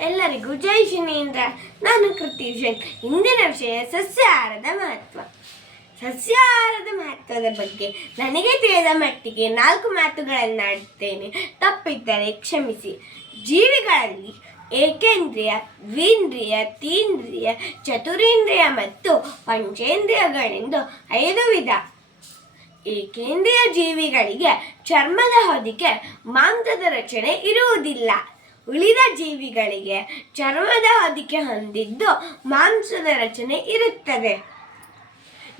ಎಲ್ಲರಿಗೂ ಜೈ ಶನೇಂದ್ರ. ನಾನು ಕೃತಿ ಜೈ ಇಂದಿನ ವಿಷಯ ಸಸ್ಯಾಹಾರದ ಮಹತ್ವ. ಸಸ್ಯಾಹಾರದ ಮಹತ್ವದ ಬಗ್ಗೆ ನನಗೆ ತಿಳಿದ ಮಟ್ಟಿಗೆ ನಾಲ್ಕು ಮಾತುಗಳನ್ನಾಡುತ್ತೇನೆ ತಪ್ಪಿದ್ದರೆ ಕ್ಷಮಿಸಿ. ಜೀವಿಗಳಲ್ಲಿ ಏಕೇಂದ್ರಿಯ, ದ್ವೀಂದ್ರಿಯ, ತೀಂದ್ರಿಯ, ಚತುರೇಂದ್ರಿಯ ಮತ್ತು ಪಂಚೇಂದ್ರಿಯಗಳೆಂದು ಐದು ವಿಧ. ಏಕೇಂದ್ರಿಯ ಜೀವಿಗಳಿಗೆ ಚರ್ಮದ ಹೊದಿಕೆ, ಮಾಂಸದ ರಚನೆ ಇರುವುದಿಲ್ಲ. ಉಳಿದ ಜೀವಿಗಳಿಗೆ ಚರ್ಮದ ಹೊದಿಕೆ ಹೊಂದಿದ್ದು ಮಾಂಸದ ರಚನೆ ಇರುತ್ತದೆ.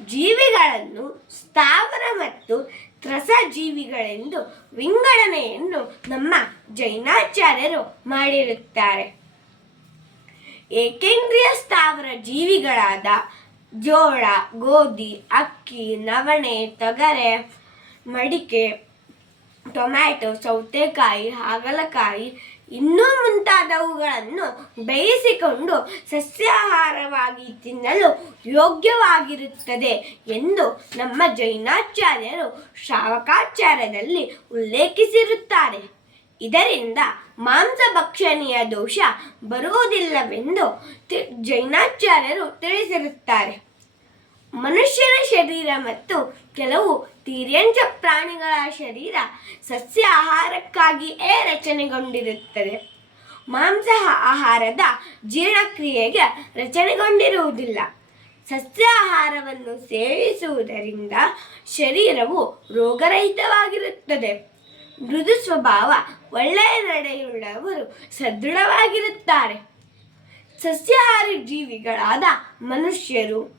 ಜೀವಿಗಳನ್ನು ಸ್ಥಾವರ ಮತ್ತು ತ್ರಸ ಜೀವಿಗಳೆಂದು ವಿಂಗಡಣೆಯನ್ನು ನಮ್ಮ ಜೈನಾಚಾರ್ಯರು ಮಾಡಿರುತ್ತಾರೆ. ಏಕೇಂದ್ರಿಯ ಸ್ಥಾವರ ಜೀವಿಗಳಾದ ಜೋಳ, ಗೋಧಿ, ಅಕ್ಕಿ, ನವಣೆ, ತೊಗರೆ, ಮಡಿಕೆ ಟೊಮ್ಯಾಟೊ, ಸೌತೆಕಾಯಿ, ಹಾಗಲಕಾಯಿ ಇನ್ನೂ ಮುಂತಾದವುಗಳನ್ನು ಬೇಯಿಸಿಕೊಂಡು ಸಸ್ಯಾಹಾರವಾಗಿ ತಿನ್ನಲು ಯೋಗ್ಯವಾಗಿರುತ್ತದೆ ಎಂದು ನಮ್ಮ ಜೈನಾಚಾರ್ಯರು ಶ್ರಾವಕಾಚಾರ್ಯದಲ್ಲಿ ಉಲ್ಲೇಖಿಸಿರುತ್ತಾರೆ. ಇದರಿಂದ ಮಾಂಸ ಭಕ್ಷಣೀಯ ದೋಷ ಬರುವುದಿಲ್ಲವೆಂದು ಜೈನಾಚಾರ್ಯರು ತಿಳಿಸಿರುತ್ತಾರೆ. ಮನುಷ್ಯನ ಶರೀರ ಮತ್ತು ಕೆಲವು ತೀರ್ಯಂಜ ಪ್ರಾಣಿಗಳ ಶರೀರ ಸಸ್ಯ ಆಹಾರಕ್ಕಾಗಿಯೇ ರಚನೆಗೊಂಡಿರುತ್ತದೆ. ಮಾಂಸ ಆಹಾರದ ಜೀರ್ಣಕ್ರಿಯೆಗೆ ರಚನೆಗೊಂಡಿರುವುದಿಲ್ಲ. ಸಸ್ಯ ಆಹಾರವನ್ನು ಸೇವಿಸುವುದರಿಂದ ಶರೀರವು ರೋಗರಹಿತವಾಗಿರುತ್ತದೆ. ಮೃದು ಸ್ವಭಾವ ಒಳ್ಳೆಯ ನಡೆಯುಳ್ಳವರು ಸದೃಢವಾಗಿರುತ್ತಾರೆ. ಸಸ್ಯಾಹಾರಿ ಜೀವಿಗಳಾದ ಮನುಷ್ಯರು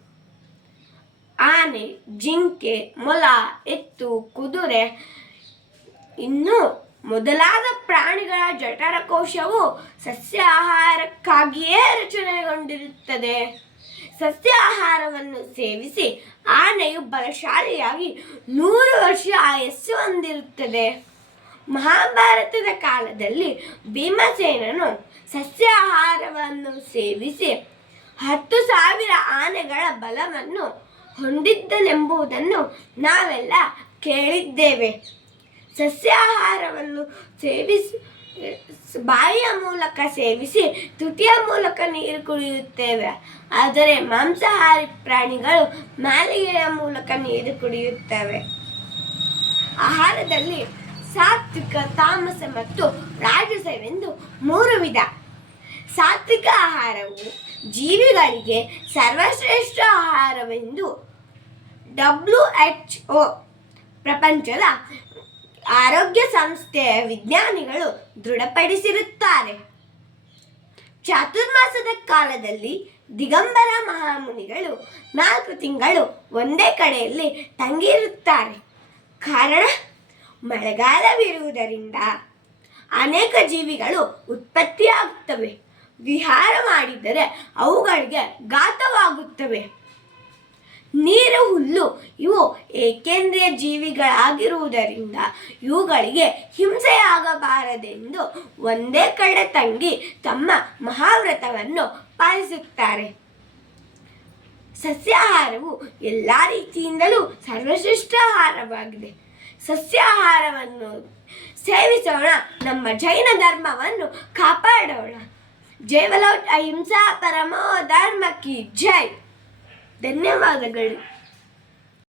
ಆನೆ, ಜಿಂಕೆ, ಮೊಲ, ಎತ್ತು, ಕುದುರೆ, ಇನ್ನು ಮೊದಲಾದ ಪ್ರಾಣಿಗಳ ಜಠರಕೋಶವು ಸಸ್ಯ ಆಹಾರಕ್ಕಾಗಿಯೇ ರಚನೆಗೊಂಡಿರುತ್ತದೆ. ಸಸ್ಯ ಆಹಾರವನ್ನು ಸೇವಿಸಿ ಆನೆಯು ಬಲಶಾಲಿಯಾಗಿ ನೂರು ವರ್ಷ ಆಯಸ್ಸು ಹೊಂದಿರುತ್ತದೆ. ಮಹಾಭಾರತದ ಕಾಲದಲ್ಲಿ ಭೀಮಸೇನನು ಸಸ್ಯ ಆಹಾರವನ್ನು ಸೇವಿಸಿ ಹತ್ತು ಸಾವಿರ ಆನೆಗಳ ಬಲವನ್ನು ಹೊಂದಿದ್ದನೆಂಬುದನ್ನು ನಾವೆಲ್ಲ ಕೇಳಿದ್ದೇವೆ. ಸಸ್ಯಾಹಾರವನ್ನು ಸೇವಿಸಿ, ಬಾಯಿಯ ಮೂಲಕ ಸೇವಿಸಿ, ತುಟಿಯ ಮೂಲಕ ನೀರು ಕುಡಿಯುತ್ತೇವೆ. ಆದರೆ ಮಾಂಸಾಹಾರಿ ಪ್ರಾಣಿಗಳು ಮಾಲಿಗೆಯ ಮೂಲಕ ನೀರು ಕುಡಿಯುತ್ತವೆ. ಆಹಾರದಲ್ಲಿ ಸಾತ್ವಿಕ ತಾಮಸ ಮತ್ತು ರಾಜಸವೆಂದು ಮೂರು ವಿಧ. ಸಾತ್ವಿಕ ಆಹಾರವು ಜೀವಿಗಳಿಗೆ ಸರ್ವಶ್ರೇಷ್ಠ ಆಹಾರವೆಂದು ಡಬ್ಲ್ಯೂ ಎಚ್ ಒ ಪ್ರಪಂಚದ ಆರೋಗ್ಯ ಸಂಸ್ಥೆಯ ವಿಜ್ಞಾನಿಗಳು ದೃಢಪಡಿಸಿರುತ್ತಾರೆ. ಚಾತುರ್ಮಾಸದ ಕಾಲದಲ್ಲಿ ದಿಗಂಬರ ಮಹಾಮುನಿಗಳು ನಾಲ್ಕು ತಿಂಗಳು ಒಂದೇ ಕಡೆಯಲ್ಲಿ ತಂಗಿರುತ್ತಾರೆ. ಕಾರಣ, ಮಳೆಗಾಲವಿರುವುದರಿಂದ ಅನೇಕ ಜೀವಿಗಳು ಉತ್ಪತ್ತಿಯಾಗುತ್ತವೆ. ವಿಹಾರ ಮಾಡಿದರೆ ಅವುಗಳಿಗೆ ಘಾತವಾಗುತ್ತವೆ. ನೀರು ಹುಲ್ಲು, ಇವು ಏಕೇಂದ್ರಿಯ ಜೀವಿಗಳಾಗಿರುವುದರಿಂದ ಇವುಗಳಿಗೆ ಹಿಂಸೆಯಾಗಬಾರದೆಂದು ಒಂದೇ ಕಡೆ ತಂಗಿ ತಮ್ಮ ಮಹಾವ್ರತವನ್ನು ಪಾಲಿಸುತ್ತಾರೆ. ಸಸ್ಯಾಹಾರವು ಎಲ್ಲ ರೀತಿಯಿಂದಲೂ ಸರ್ವಶ್ರೇಷ್ಠ ಆಹಾರವಾಗಿದೆ. ಸಸ್ಯಾಹಾರವನ್ನು ಸೇವಿಸೋಣ, ನಮ್ಮ ಜೈನ ಧರ್ಮವನ್ನು ಕಾಪಾಡೋಣ. ಜೈವಲೌಟ್ ಅಹಿಂಸಾ ಪರಮೋ ಧರ್ಮ ಕಿ ಜೈ. ಧನ್ಯವಾದಗಳು